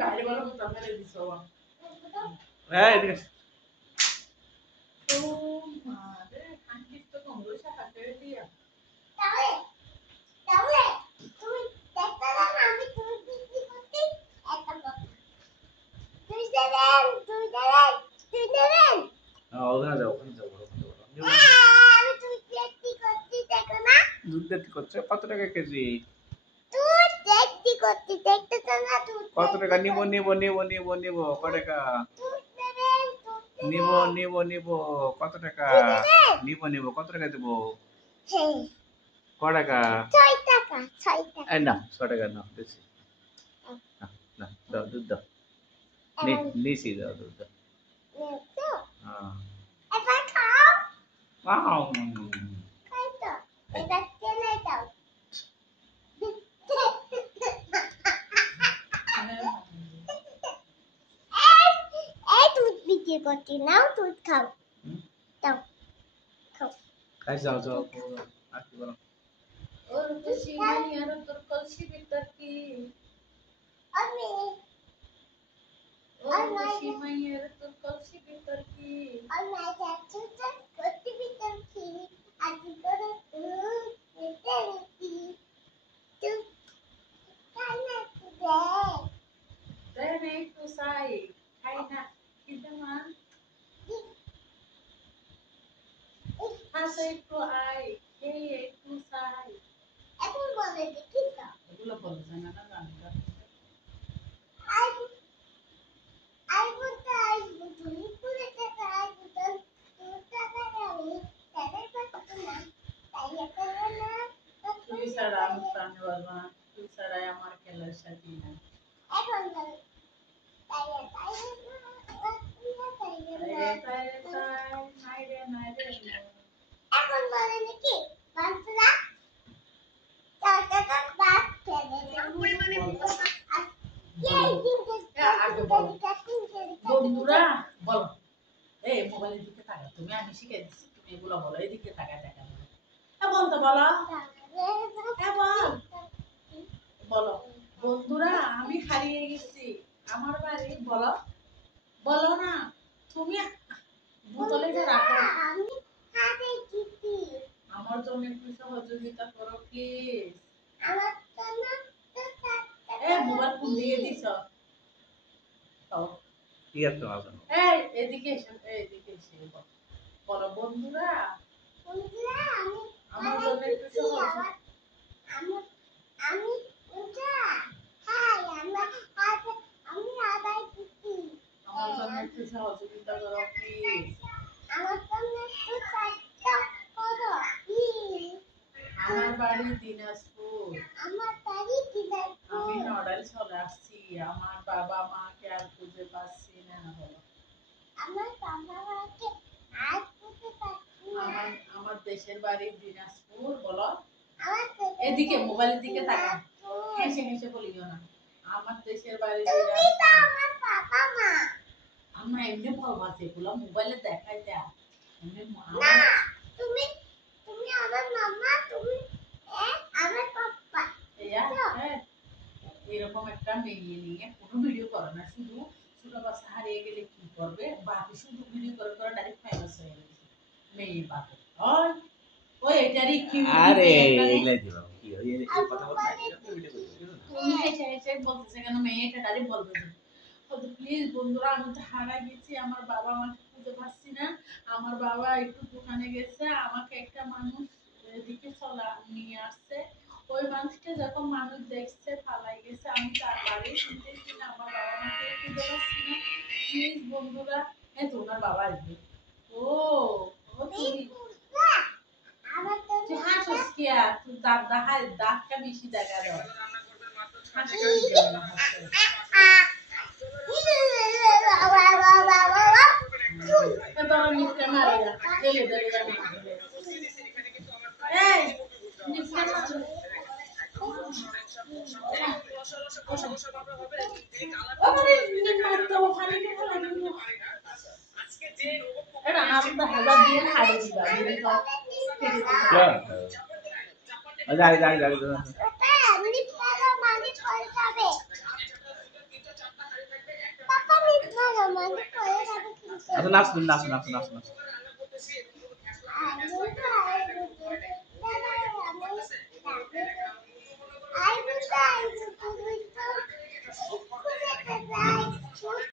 বাইরে বলো তো ফেলে দিছো এই এদিকে ও মারে আন্টি তো কমলো শাখা করে দিয়া তাহলে তুমি দেখতে না আমি তুমি বিক্রি করতে একটা কথা তুই দেবেন ওখানে যাও আমি তুই বিক্রি করতে দেখো না দুধ দেখতে করছে কত টাকা কেজি তুই দেখতে করতে দেখতে না তুই কত টাকা নিব কত টাকা নিব কত টাকা নিব কত টাকা দেব কত টাকা 6 টাকা এই না 6 টাকা না বেশি না দাও দুধ দাও নিছি দাও দুধ দাও হ্যাঁ এবার খাও ওয়াও খাই তো এটা কেনে দাও এই দুধ বিক্রি করতে নাও দুধ খাও দাও খাও খাই যাও যাও আর কি বলো ওর তো সিমাই আর তোর কলসি ভিতর কি আমি ওর তো সিমাই আর তোর কলসি ভিতর কি আমি যাচ্ছি তো করতে ভিতর কি আজ করে এটা কি তুই খাই না দেন একটু সাই খাই না কিন্তু মা হাসে একটু আই এই একটু সাই এখন বলে দেখি তো এগুলো বলছে না গানটা I would die with you. Put it aside with the তুই ছাড়া আমি প্রাণে পারবো না তুই ছাড়াই আমার খেলার সাথী না এখন বলে নাকি বাচ্চারা চারটা বাদ ফেলে বন্ধুরা বলো এই মোবাইলের দিকে তাকা তুমি আমি শিখে দিচ্ছি তুমি এগুলো বলো এদিকে তাকা তাকা বলতো বলো বলো বন্ধুরা আমি হারিয়ে গেছি আমার বাড়ি বলো বলো না তুমি বোতলে রাখো আমার জন্য একটু সহযোগিতা করো প্লিজ মোবাইল ফোন দিয়ে দিছ কি আছে মাঝে এই এদিকে এসে বলো বন্ধুরা আমার জন্য একটু সহযোগিতা আমার জন্য একটু সহযোগিতা করো প্লিজ আমার বাড়ি দিনাজপুর আমি নড়াইল চলে আসছি আমার বাবা মাকে আর খুঁজে পাচ্ছি না বলো আমার দেশের বাড়ি দিনাজপুর বলো এদিকে মোবাইলের দিকে তাকা হেসে হেসে বলিও না আমার দেশের বাড়ি আমরা এমনি বলবা সেগুলো মোবাইলে দেখাই দেয় এমনি তুমি আমার মামা তুমি আমার পাপা এরকম একটা মেয়ে নিয়ে কোনো ভিডিও করে না শুধু ছোট বাচ্চা হারিয়ে গেলে কি করবে বাকি শুধু ভিডিও করে করে ডাইরেক্ট ফেমাস হয়ে গেছে মেয়ে বাপে ওই এটারই কি আরে এগুলাই দিবা কি এই কথা বলতে ভিডিও করতে তুমি হেসে হেসে বলতেছে কেন মেয়েটা ডাইরেক্ট বলতেছে প্লিজ বন্ধুরা আমি তো হারা গেছি আমার বাবা মাকে খুঁজে পাচ্ছি না আমার বাবা একটু দোকানে গেছে আমাকে একটা মানুষ এদিকে চলা নিয়ে আসছে ওই মানুষটা যখন মানুষ দেখছে পালাই গেছে আমি তার বাড়ি শুনতেছি না আমার বাবা মাকে খুঁজে পাচ্ছি না প্লিজ বন্ধুরা হ্যাঁ তোমার বাবা আসবে ও তুমি তুই হাসিস কি আর তুই দাঁতটা বেশি দেখা দাও হাসি Então, me camarada, ele dele da minha. Ei, me fala. Era nada da razão de errado de যাই আমাদের পরে যাবে কিন্তু আচ্ছা নাচ নাচ নাচ নাচ নাচ